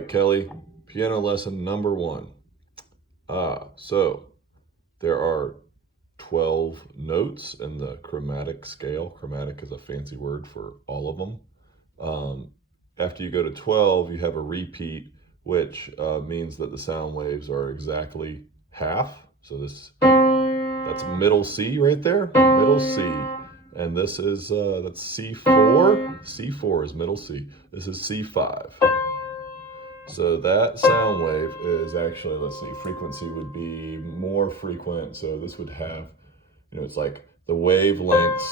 right, Kelly, piano lesson number 1. So there are 12 notes in the chromatic scale. Chromatic is a fancy word for all of them. After you go to 12, you have a repeat, which means that the sound waves are exactly half. So that's middle C right there, middle C. And this is, that's C4. C4 is middle C. This is C5. So that sound wave is actually, let's see, frequency would be more frequent. So this would have, it's like the wavelengths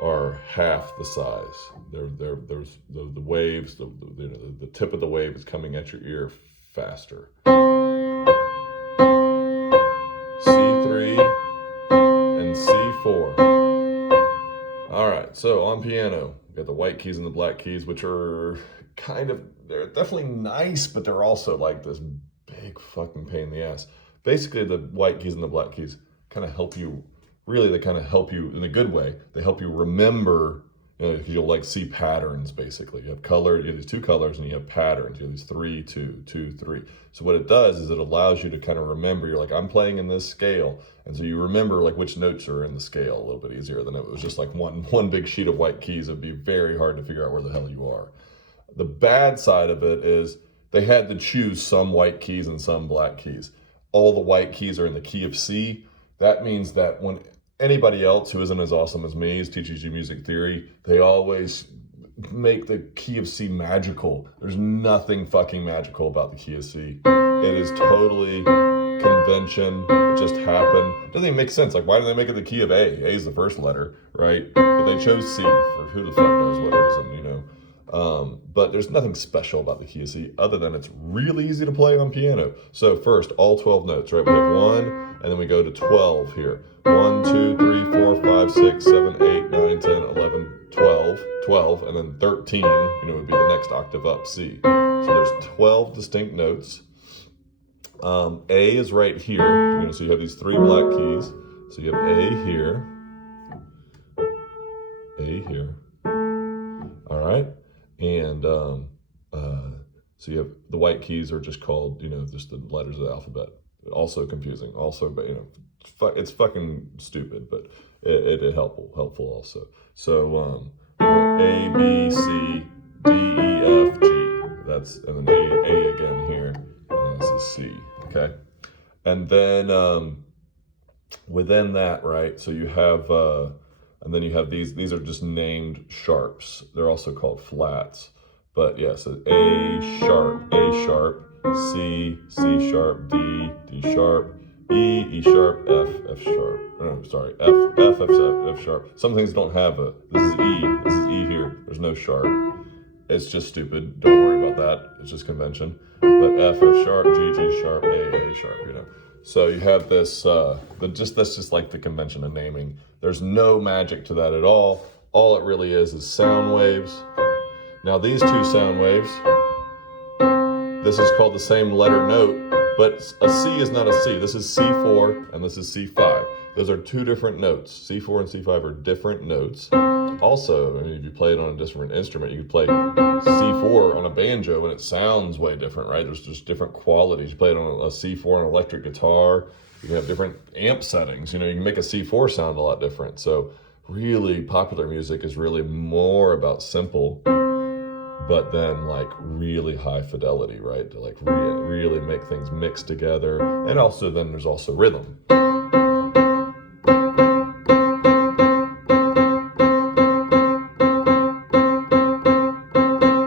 are half the size. There's the waves, the tip of the wave is coming at your ear faster. C3 and C4. All right, so on piano, we got the white keys and the black keys, which are they're definitely nice, but they're also like this big fucking pain in the ass. Basically, the white keys and the black keys kind of help you, they kind of help you in a good way. They help you remember, you'll like see patterns, basically. You have these 2 colors and you have patterns. You have these 3, 2, 2, 3. So what it does is it allows you to kind of remember, you're like, I'm playing in this scale. And so you remember like which notes are in the scale a little bit easier than if it was just like one big sheet of white keys. It'd be very hard to figure out where the hell you are. The bad side of it is they had to choose some white keys and some black keys. All the white keys are in the key of C. That means that when anybody else who isn't as awesome as me teaches you music theory, they always make the key of C magical. There's nothing fucking magical about the key of C. It is totally convention. It just happened. It doesn't even make sense. Like, why did they make it the key of A? A is the first letter, right? But they chose C for who the fuck knows what reason, but there's nothing special about the key of C other than it's really easy to play on piano. So first, all 12 notes, right? We have 1, and then we go to 12 here. 1, 2, 3, 4, 5, 6, 7, 8, 9, 10, 11, 12, and then 13, would be the next octave up, C. So there's 12 distinct notes. A is right here, so you have these 3 black keys. So you have A here, all right? And so you have the white keys are just called, just the letters of the alphabet. Also confusing. Also, but it's fucking stupid, but it helpful also. So A, B, C, D, E, F, G. And then A again here, and this is C. Okay, and then within that, right? So you have. And then you have these are just named sharps. They're also called flats. But yeah, so A sharp, C, C sharp, D, D sharp, E, E sharp, F sharp. Oh, sorry, F sharp. Some things don't have this is E here. There's no sharp. It's just stupid. Don't worry about that. It's just convention. But F sharp, G sharp, A sharp, So you have this, that's just like the convention of naming. There's no magic to that at all. All it really is sound waves. Now these 2 sound waves, this is called the same letter note, but a C is not a C. This is C4 and this is C5. Those are 2 different notes. C4 and C5 are different notes. Also, if you play it on a different instrument, you could play C4 on a banjo and it sounds way different, right? There's just different qualities. You play it on a C4 on an electric guitar, you can have different amp settings. You can make a C4 sound a lot different. So really popular music is really more about simple, but then like really high fidelity, right? To like really make things mix together. And also then there's also rhythm.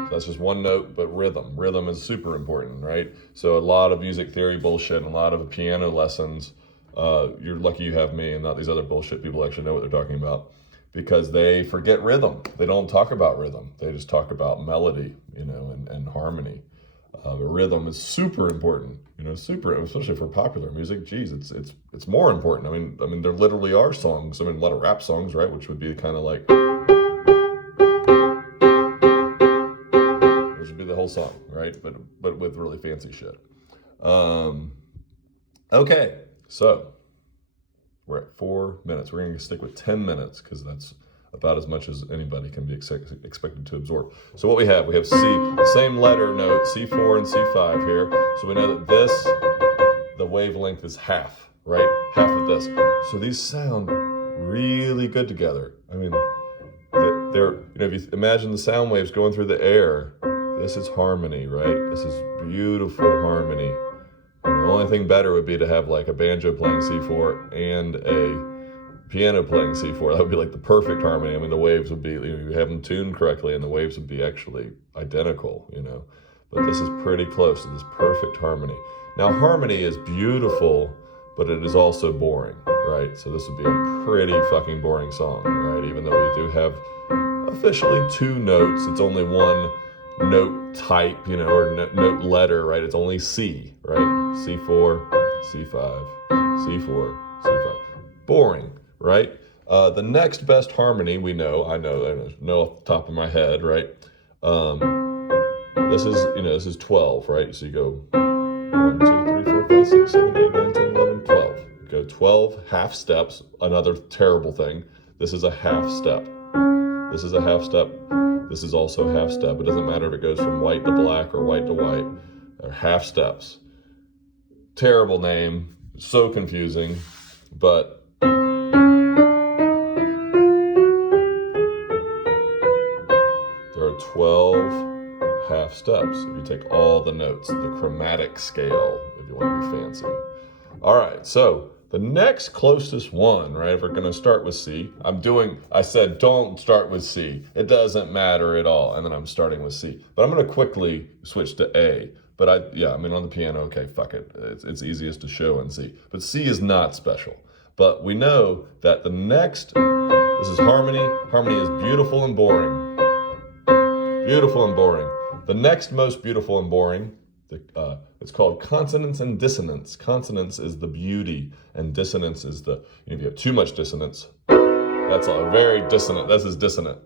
That's just one note, but rhythm. Rhythm is super important, right? So a lot of music theory bullshit and a lot of piano lessons, you're lucky you have me and not these other bullshit people actually know what they're talking about, because they forget rhythm. They don't talk about rhythm. They just talk about melody, and harmony. But rhythm is super important, especially for popular music. Geez, it's more important. I mean, there literally are songs. A lot of rap songs, right? Which would be kind of like, be the whole song, right? But with really fancy shit. Okay, so we're at 4 minutes. We're gonna stick with 10 minutes because that's about as much as anybody can be expected to absorb. So what we have C, same letter note, C4 and C5 here. So we know that this, the wavelength is half, right? Half of this. So these sound really good together. I mean, they're, if you imagine the sound waves going through the air, this is harmony, right? This is beautiful harmony. And the only thing better would be to have like a banjo playing C4 and a piano playing C4. That would be like the perfect harmony. I mean, the waves would be, you have them tuned correctly and the waves would be actually identical, But this is pretty close to this perfect harmony. Now, harmony is beautiful, but it is also boring, right? So this would be a pretty fucking boring song, right? Even though we do have officially 2 notes, it's only one note type, or note letter, right? It's only C, right? C4, C5, C4, C5. Boring, right? The next best harmony I know off the top of my head, right? This is 12, right? So you go 1, 2, 3, 4, 5, 6, 7, 8, 9, 10, 11, 12. You go 12 half steps, another terrible thing. This is a half step. This is a half step. This is also a half step. It doesn't matter if it goes from white to black or white to white. They're half steps. Terrible name, so confusing, but there are 12 half steps if you take all the notes, the chromatic scale, if you want to be fancy. All right, so the next closest one, right, if we're going to start with C, I said don't start with C. It doesn't matter at all, and then I'm starting with C. But I'm going to quickly switch to A. But on the piano, okay, fuck it. It's easiest to show in C. But C is not special. But we know that the next, this is harmony. Harmony is beautiful and boring. Beautiful and boring. The next most beautiful and boring, it's called consonance and dissonance. Consonance is the beauty, and dissonance is if you have too much dissonance, that's a very dissonant. This is dissonant.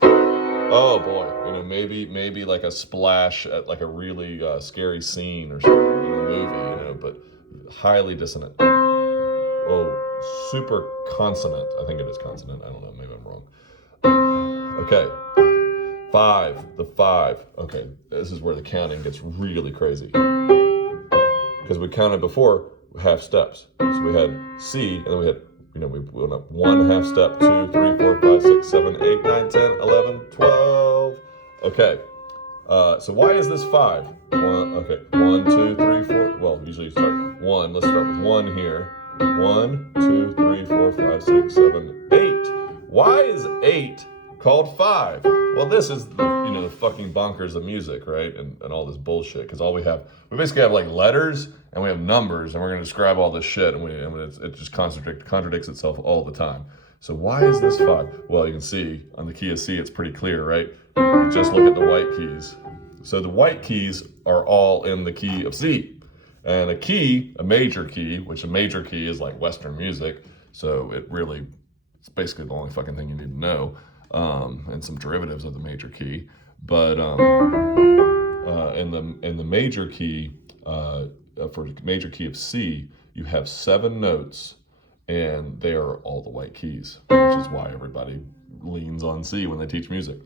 Oh boy, maybe like a splash at like a really scary scene or something in a movie, but highly dissonant. Oh, super consonant. I think it is consonant. I don't know. Maybe I'm wrong. Okay. 5, the 5. Okay, this is where the counting gets really crazy. Because we counted before half steps. So we had C, and then we had, we went up 1 half step, 2, 3, 4, 5, 6, 7, 8, 9, 10, 11, 12. Okay, so why is this 5? 1, 2, 3, 4. Well, usually you start 1. Let's start with 1 here. 1, 2, 3, 4, 5, 6, 7, 8. Why is 8 called 5? Well, this is the fucking bonkers of music, right? And all this bullshit. Because we basically have like letters and we have numbers, and we're going to describe all this shit, and it just contradicts itself all the time. So why is this 5? Well, you can see on the key of C, it's pretty clear, right? You just look at the white keys. So the white keys are all in the key of C. And a major key, which a major key is like Western music, so it's basically the only fucking thing you need to know. And some derivatives of the major key, but in the major key, for major key of C, you have 7 notes, and they are all the white keys, which is why everybody leans on C when they teach music.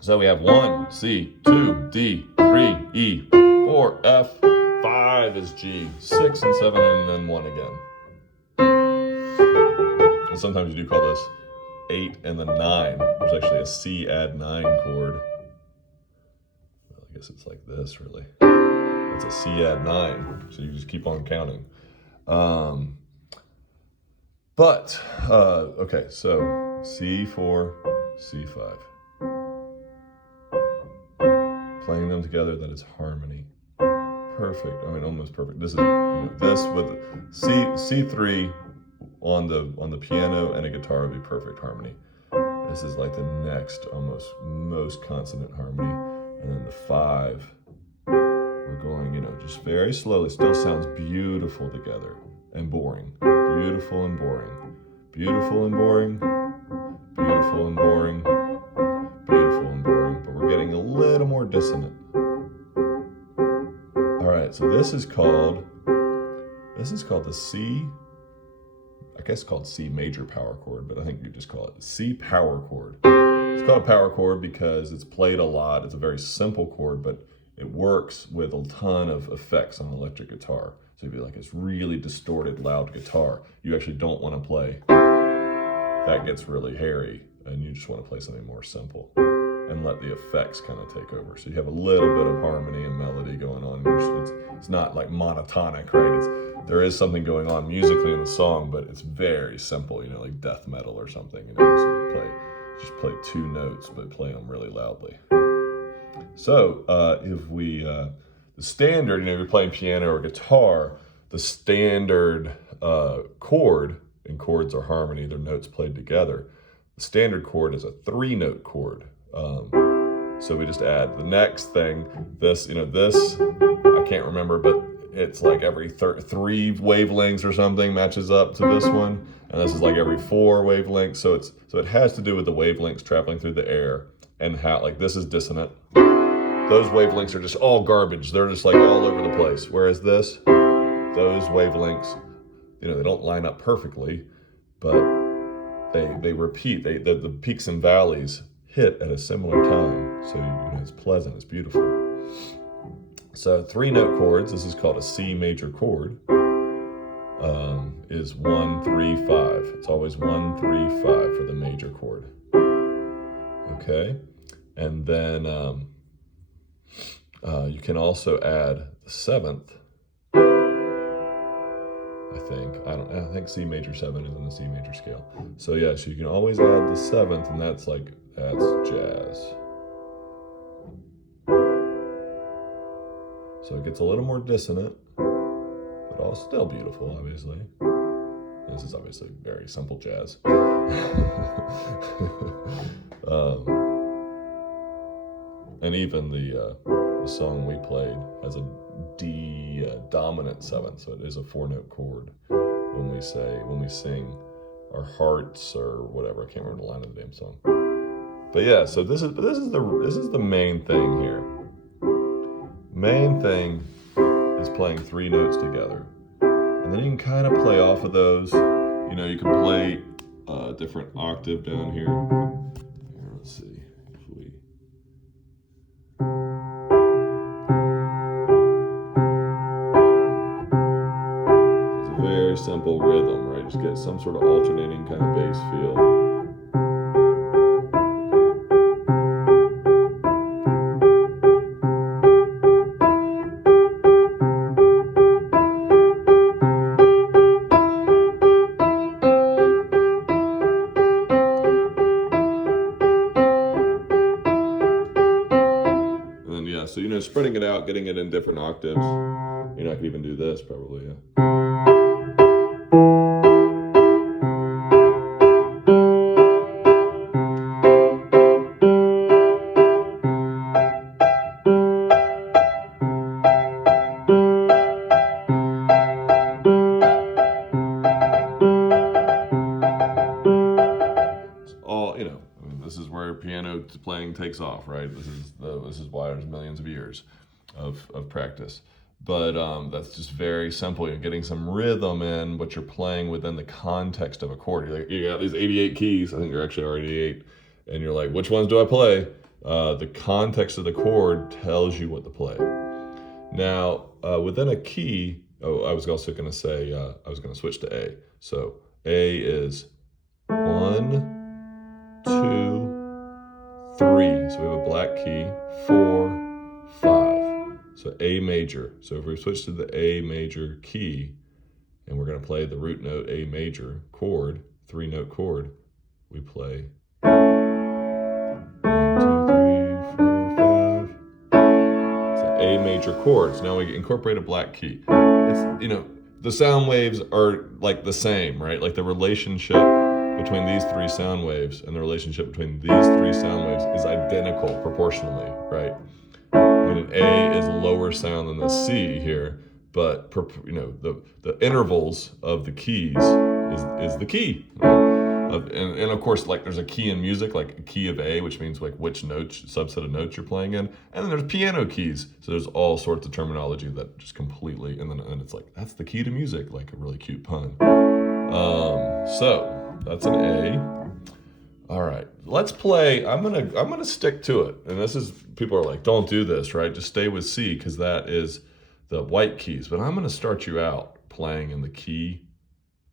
So we have 1 C, 2 D, 3 E, 4 F, 5 is G, 6 and 7, and then 1 again. And sometimes you do call this 8 and the 9. There's actually a C add 9 chord. Well, I guess it's like this, really. It's a C add 9, so you just keep on counting. Okay, so C4, C5. Playing them together, that is harmony. Perfect. I mean, almost perfect. This is this with C3 on the piano and a guitar would be perfect harmony. This is like the next most consonant harmony, and then the 5. We're going, just very slowly. Still sounds beautiful together and boring. Beautiful and boring. Beautiful and boring. Beautiful and boring. Beautiful and boring. But we're getting a little more dissonant. All right, so this is called the C I guess called C major power chord, but I think you just call it C power chord. It's called a power chord because it's played a lot. It's a very simple chord, but it works with a ton of effects on electric guitar. So if you like this really distorted, loud guitar, you actually don't want to play. That gets really hairy, and you just want to play something more simple and let the effects kind of take over. So you have a little bit of harmony and melody going on. It's not like monotonic, right? There is something going on musically in the song, but it's very simple, you know, like death metal or something, you know, so you just play 2 notes, but play them really loudly. So if we, the standard, you know, if you're playing piano or guitar, the standard chord, and chords are harmony, they're notes played together. The standard chord is a 3-note chord. So we just add the next thing, this, you know, this, I can't remember, but it's like every 3 wavelengths or something matches up to this one. And this is like every 4 wavelengths. So it has to do with the wavelengths traveling through the air and how, like, this is dissonant. Those wavelengths are just all garbage. They're just like all over the place. Whereas those wavelengths, you know, they don't line up perfectly, but they repeat. The peaks and valleys hit at a similar time. So, you know, it's pleasant, it's beautiful. So 3-note chords, this is called a C major chord, is 1, 3, 5. It's always 1, 3, 5 for the major chord. Okay, and then you can also add the 7th. I think C major 7 is in the C major scale. So yeah, so you can always add the 7th, and that's jazz. So it gets a little more dissonant, but all still beautiful, obviously. This is obviously very simple jazz. And even the song we played has a D dominant 7th, so it is a 4-note chord when we sing our hearts or whatever. I can't remember the line of the damn song. But yeah, so this is the main thing here. Main thing is playing 3 notes together, and then you can kind of play off of those. You know, you can play a different octave down here. Here, let's see if we. It's a very simple rhythm, right? Just get some sort of alternating kind of bass feel. So, you know, spreading it out, getting it in different octaves. You know, I could even do this probably, yeah. It's all, you know, I mean, this is where piano playing takes off, right? This is why there's millions of years of practice. But that's just very simple. You're getting some rhythm in what you're playing within the context of a chord. You got these 88 keys. I think there actually are 88. And you're like, which ones do I play? The context of the chord tells you what to play. Now, within a key, I was also going to say, I was going to switch to A. So A is 1, 2, 3. So we have a black key, 4, 5. So A major. So if we switch to the A major key, and we're going to play the root note A major chord, 3-note chord, we play 1, 2, 3, 4, 5. It's an A major chord. So now we incorporate a black key. It's, you know, the sound waves are like the same, right? Like the relationship between these 3 sound waves and the relationship between these 3 sound waves is identical proportionally, right? I mean, an A is a lower sound than the C here, but you know, the intervals of the keys is the key. Right? And of course, like there's a key in music, like a key of A, which means like which notes, subset of notes you're playing in. And then there's piano keys. So there's all sorts of terminology that just completely, and it's like, that's the key to music, like a really cute pun. So that's an A. All right, let's play. I'm gonna stick to it. And this is, people are like, don't do this, right? Just stay with C because that is the white keys. But I'm gonna start you out playing in the key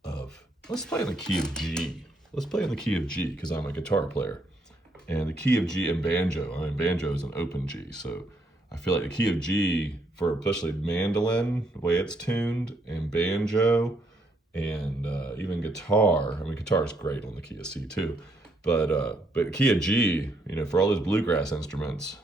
of, let's play in the key of G. Let's play in the key of G because I'm a guitar player. And the key of G in banjo, I mean, banjo is an open G. So I feel like the key of G for especially mandolin, the way it's tuned, and banjo, and even guitar. I mean, guitar is great on the key of C too. But key of G, you know, for all those bluegrass instruments,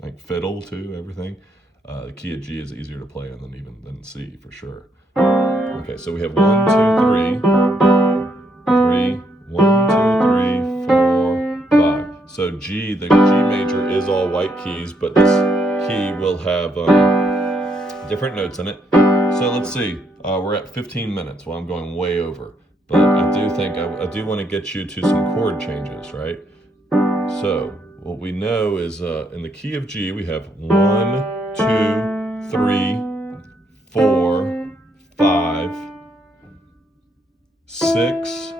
like fiddle too, everything, the key of G is easier to play in than C for sure. Okay, so we have 1, 2, 3, 1, 2, 3, 4, 5. So G, the G major is all white keys, but this key will have different notes in it. So let's see, we're at 15 minutes. Well, I'm going way over. But I do think, I do want to get you to some chord changes, right? So what we know is in the key of G, we have 1, 2, 3, 4, 5, 6,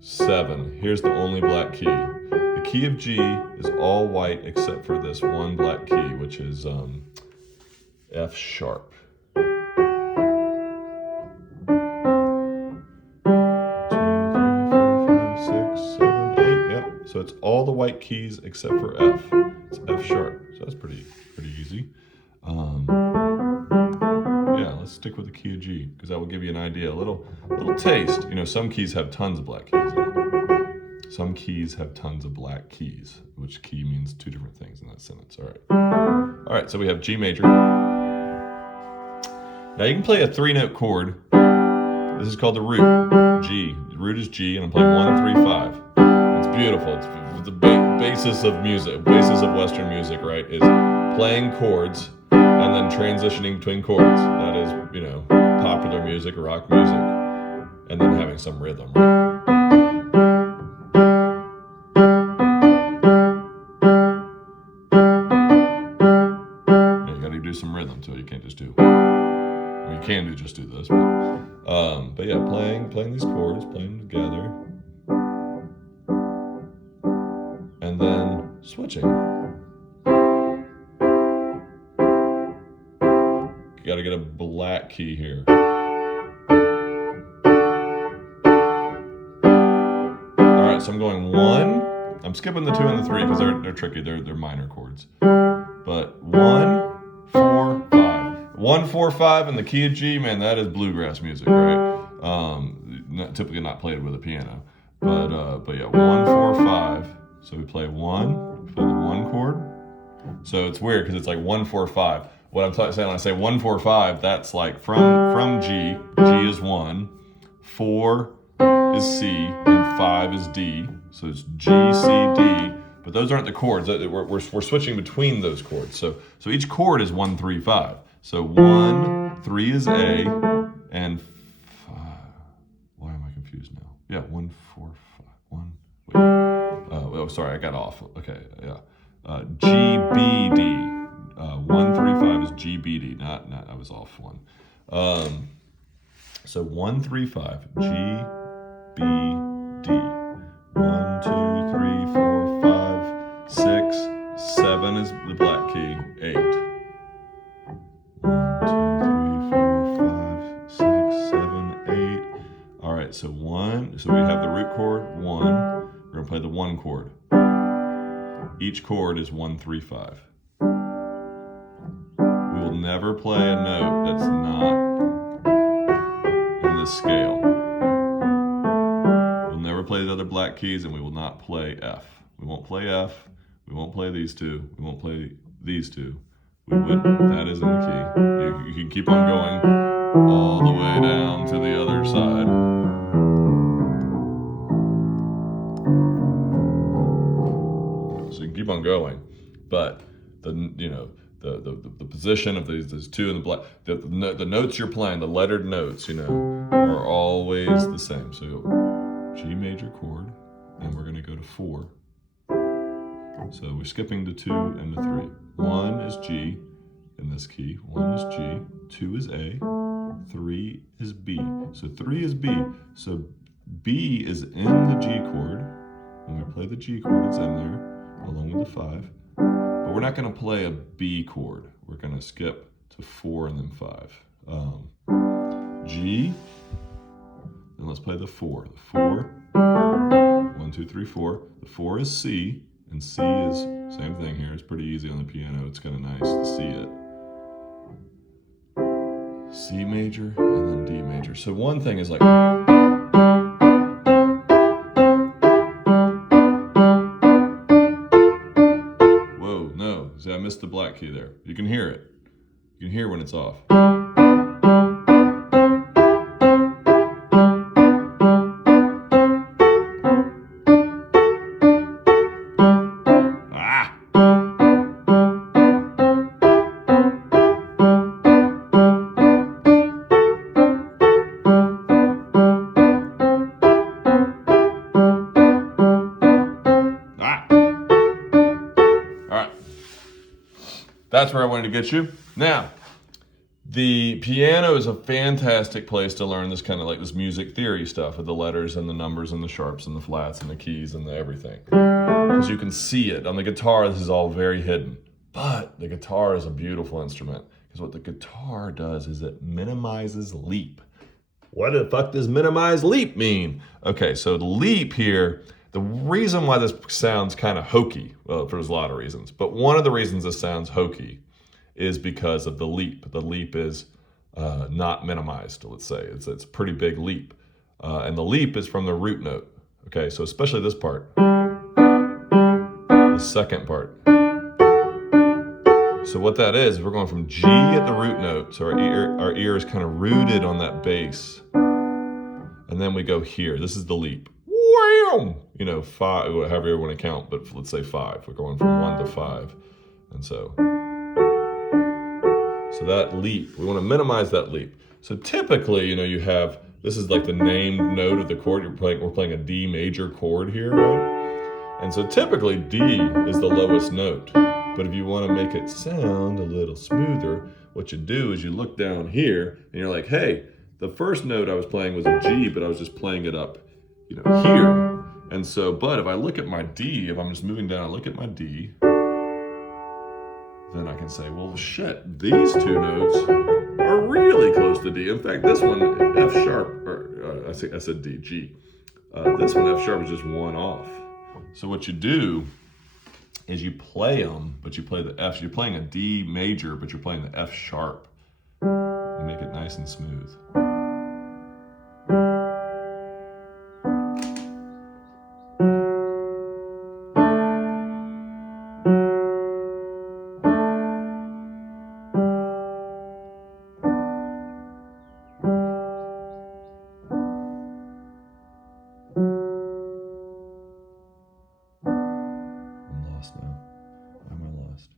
7. Here's the only black key. The key of G is all white except for this one black key, which is F sharp. 6, 7, 8. Yep. So it's all the white keys except for F. It's F sharp. So that's pretty easy. Yeah, let's stick with the key of G because that will give you an idea, a little taste. You know, some keys have tons of black keys in it. Some keys have tons of black keys, which key means two different things in that sentence. All right. All right. So we have G major. Now you can play a 3-note chord. This is called the root, G. The root is G, and I'm playing 1, 3, 5. It's beautiful. It's the basis of music, basis of Western music, right? Is playing chords and then transitioning between chords. That is, you know, popular music, rock music, and then having some rhythm, right? Yeah, you got to do some rhythm too. You can't just do. I mean, you can just do this, but yeah, playing these chords, playing them together, and then switching. You got to get a black key here. All right, so I'm going 1. I'm skipping the 2 and the 3 because they're tricky. They're minor chords. But 1, 4, 5. 1, 4, 5 in the key of G, man, that is bluegrass music, right? Typically not played with a piano, but yeah, 1, 4, 5. So we play 1, we play the 1 chord. So it's weird because it's like 1, 4, 5. What I'm saying when I say 1, 4, 5, that's like from G. G is 1, 4 is C, and 5 is D. So it's G, C, D. But those aren't the chords. We're switching between those chords. So each chord is 1, 3, 5. So 1, 3 is A, and 5. Why am I confused now? Yeah, 1, 4, 5. 1. Wait. Oh, sorry, I got off. Okay, yeah. G, B, D. 1, 3, 5 is G, B, D. Not. I was off one. So 1, 3, 5. G, B, D. 1, 2, 3, 4, 5, 6, 7 is the black key. 8. 1, 2, 3, 4, 5, 6, 7, 8. All right, so 1. So we have the root chord 1. We're gonna play the 1 chord. Each chord is 1, 3, 5. We will never play a note that's not in this scale. We'll never play the other black keys, and we will not play F. We won't play F. We won't play these two. We won't play these two. We would. That is in the key. You can keep on going all the way down to the other side. So you can keep on going, but the position of these two in the black, the notes you're playing, the lettered notes, are always the same. So G major chord, and we're going to go to 4. So we're skipping the 2 and the 3. 1 is G in this key. 1 is G. 2 is A. 3 is B. So 3 is B. So B is in the G chord. When we play the G chord, it's in there, along with the 5. But we're not going to play a B chord. We're going to skip to 4 and then 5. G, then let's play the 4. The 4, 1, 2, 3, 4. The 4 is C, and C is, same thing here. It's pretty easy on the piano. It's kind of nice to see it. C major, and then D major. So one thing is like, whoa, no, see, I missed the black key there. You can hear it. You can hear when it's off. That's where I wanted to get you. Now, the piano is a fantastic place to learn this kind of like this music theory stuff with the letters and the numbers and the sharps and the flats and the keys and the everything. Because you can see it. On the guitar, this is all very hidden. But the guitar is a beautiful instrument. Because what the guitar does is it minimizes leap. What the fuck does minimize leap mean? Okay, so the leap here, the reason why this sounds kind of hokey, well, there's a lot of reasons, but one of the reasons this sounds hokey is because of the leap. The leap is not minimized, let's say. It's a pretty big leap. And the leap is from the root note. Okay, so especially this part. The second part. So what that is, we're going from G at the root note, so our ear is kind of rooted on that bass. And then we go here. This is the leap. Wham! You know, 5, however you want to count, but let's say 5. We're going from 1 to 5. And so that leap, we want to minimize that leap. So typically, you know, you have, this is like the named note of the chord. We're playing a D major chord here, right? And so typically D is the lowest note. But if you want to make it sound a little smoother, what you do is you look down here and you're like, hey, the first note I was playing was a G, but I was just playing it up, you know, here. And so, but if I look at my D, if I'm just moving down, I look at my D, then I can say, well, shit, these two notes are really close to D. In fact, this one, F sharp, or I said D, G. This one, F sharp, is just 1 off. So what you do is you play them, but you play the F. You're playing a D major, but you're playing the F sharp. And make it nice and smooth. Now. Why am I lost?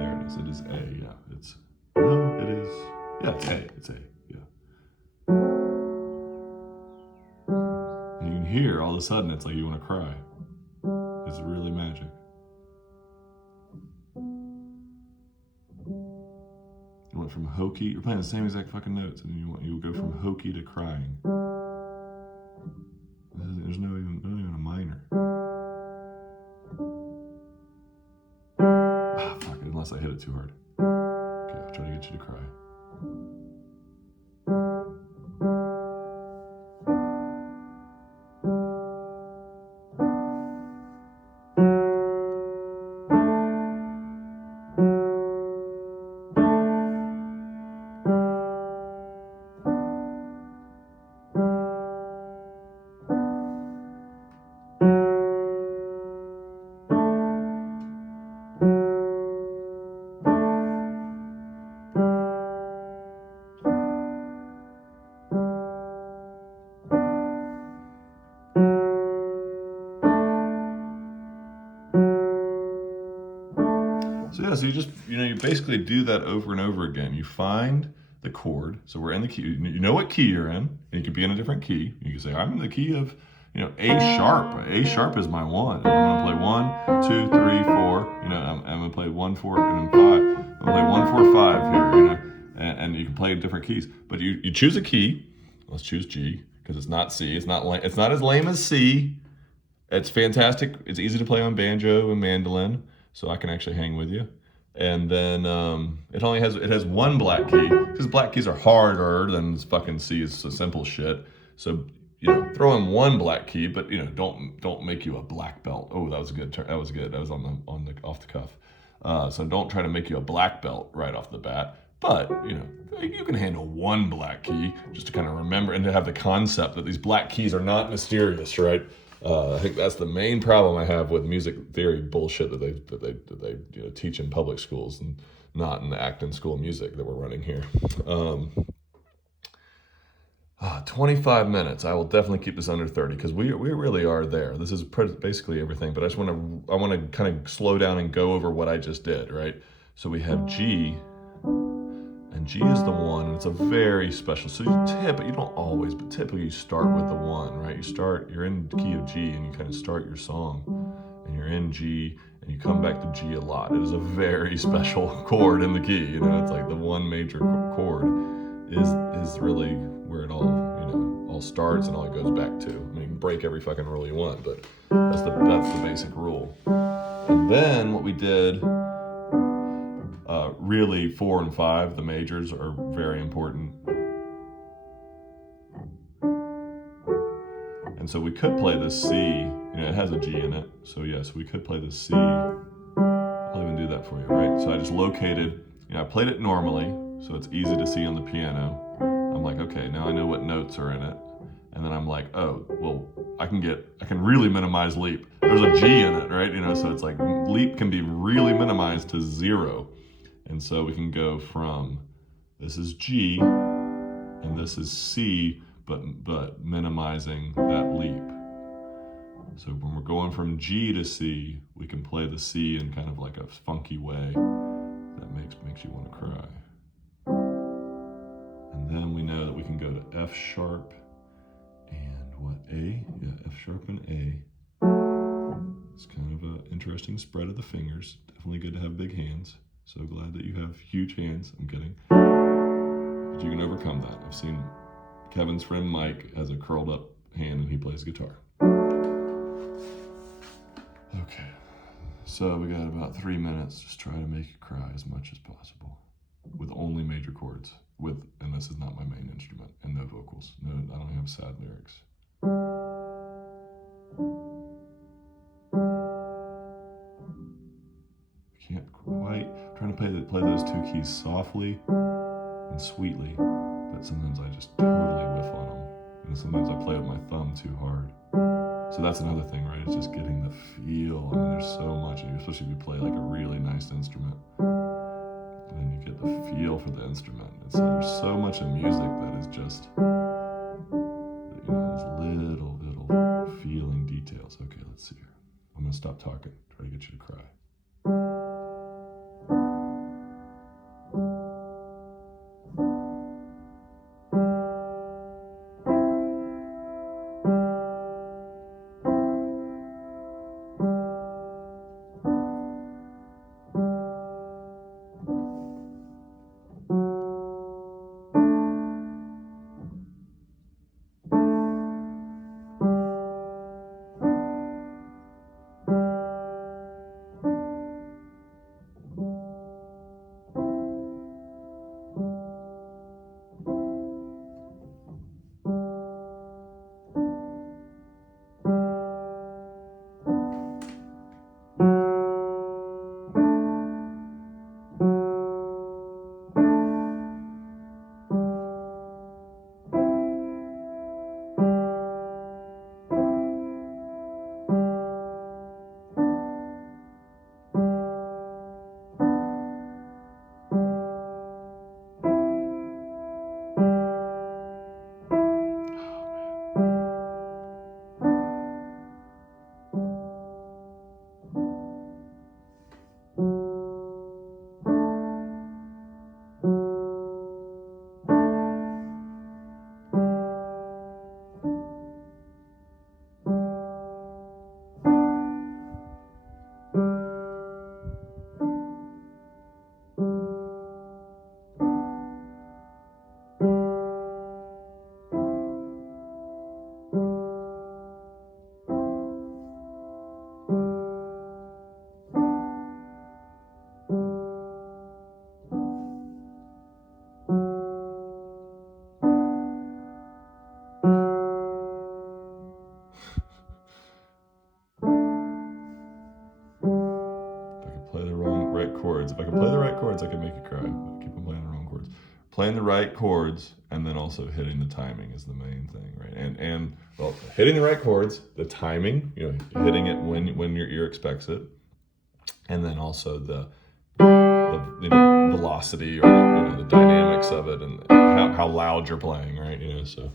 There it is. It is A, yeah. It's, no, it is, yeah, it's A. It's A, yeah. And you can hear all of a sudden it's like you want to cry. It's really magic. You went from hokey, you're playing the same exact fucking notes, and you go from hokey to crying. There's not even a minor. Fuck it, unless I hit it too hard. Okay, I'll try to get you to cry. So yeah, so you basically do that over and over again. You find the chord, so we're in the key, you know what key you're in, and you could be in a different key. You can say, I'm in the key of, A sharp. A sharp is my 1. And I'm gonna play 1, 2, 3, 4, I'm gonna play 1, 4, and then 5. I'm gonna play 1, 4, 5 here, and you can play different keys. But you choose a key. Let's choose G because it's not C. It's not as lame as C. It's fantastic. It's easy to play on banjo and mandolin, so I can actually hang with you. And then it has one black key because black keys are harder than this fucking C is so simple shit. So throw in one black key, but don't make you a black belt. Oh, that was a good turn. That was good. That was on the off the cuff. So don't try to make you a black belt right off the bat. But you can handle one black key just to kind of remember and to have the concept that these black keys are not mysterious, right? I think that's the main problem I have with music theory bullshit that they teach in public schools and not in the Acton School of Music that we're running here. 25 minutes. I will definitely keep this under 30 because we really are there. This is basically everything, but I want to kind of slow down and go over what I just did, right? So we have G, and G is the one, and it's a very special. So you don't always, but typically you start with the one, right? You're in the key of G, and you kind of start your song, and you're in G, and you come back to G a lot. It is a very special chord in the key. It's like the one major chord is really where it all starts and all it goes back to. I mean, you can break every fucking rule you want, but that's the basic rule. And then what we did. Really, 4 and 5, the majors, are very important. And so we could play this C. It has a G in it. So yes, we could play this C. I'll even do that for you, right? So I just located, I played it normally, so it's easy to see on the piano. I'm like, okay, now I know what notes are in it. And then I'm like, oh, well, I can really minimize leap. There's a G in it, right? So it's like leap can be really minimized to 0. And so we can go from, this is G, and this is C, but minimizing that leap. So when we're going from G to C, we can play the C in kind of like a funky way that makes you want to cry. And then we know that we can go to F sharp and what, A? Yeah, F sharp and A. It's kind of an interesting spread of the fingers. Definitely good to have big hands. So glad that you have huge hands. I'm kidding. But you can overcome that. I've seen Kevin's friend Mike has a curled up hand and he plays guitar. Okay. So we got about 3 minutes. Just try to make you cry as much as possible with only major chords. And this is not my main instrument, and no vocals. No, I don't have sad lyrics. Can't quite. I'm trying to play those 2 keys softly and sweetly, but sometimes I just totally whiff on them, and sometimes I play with my thumb too hard. So that's another thing, right? It's just getting the feel. I mean, there's so much, especially if you play like a really nice instrument, and then you get the feel for the instrument. There's so much in music that is just those little feeling details. Okay, let's see here. I'm gonna stop talking. Try to get you to cry. Play the right chords. If I can play the right chords, I can make you cry. I keep on playing the wrong chords. Playing the right chords and then also hitting the timing is the main thing, right? And well, hitting the right chords, the timing, hitting it when your ear expects it, and then also the velocity or the dynamics of it and how loud you're playing, right? So.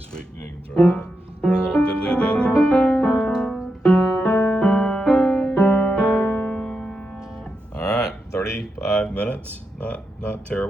Sweet. You can throw a little diddly at the end there. All right, 35 minutes. Not terrible.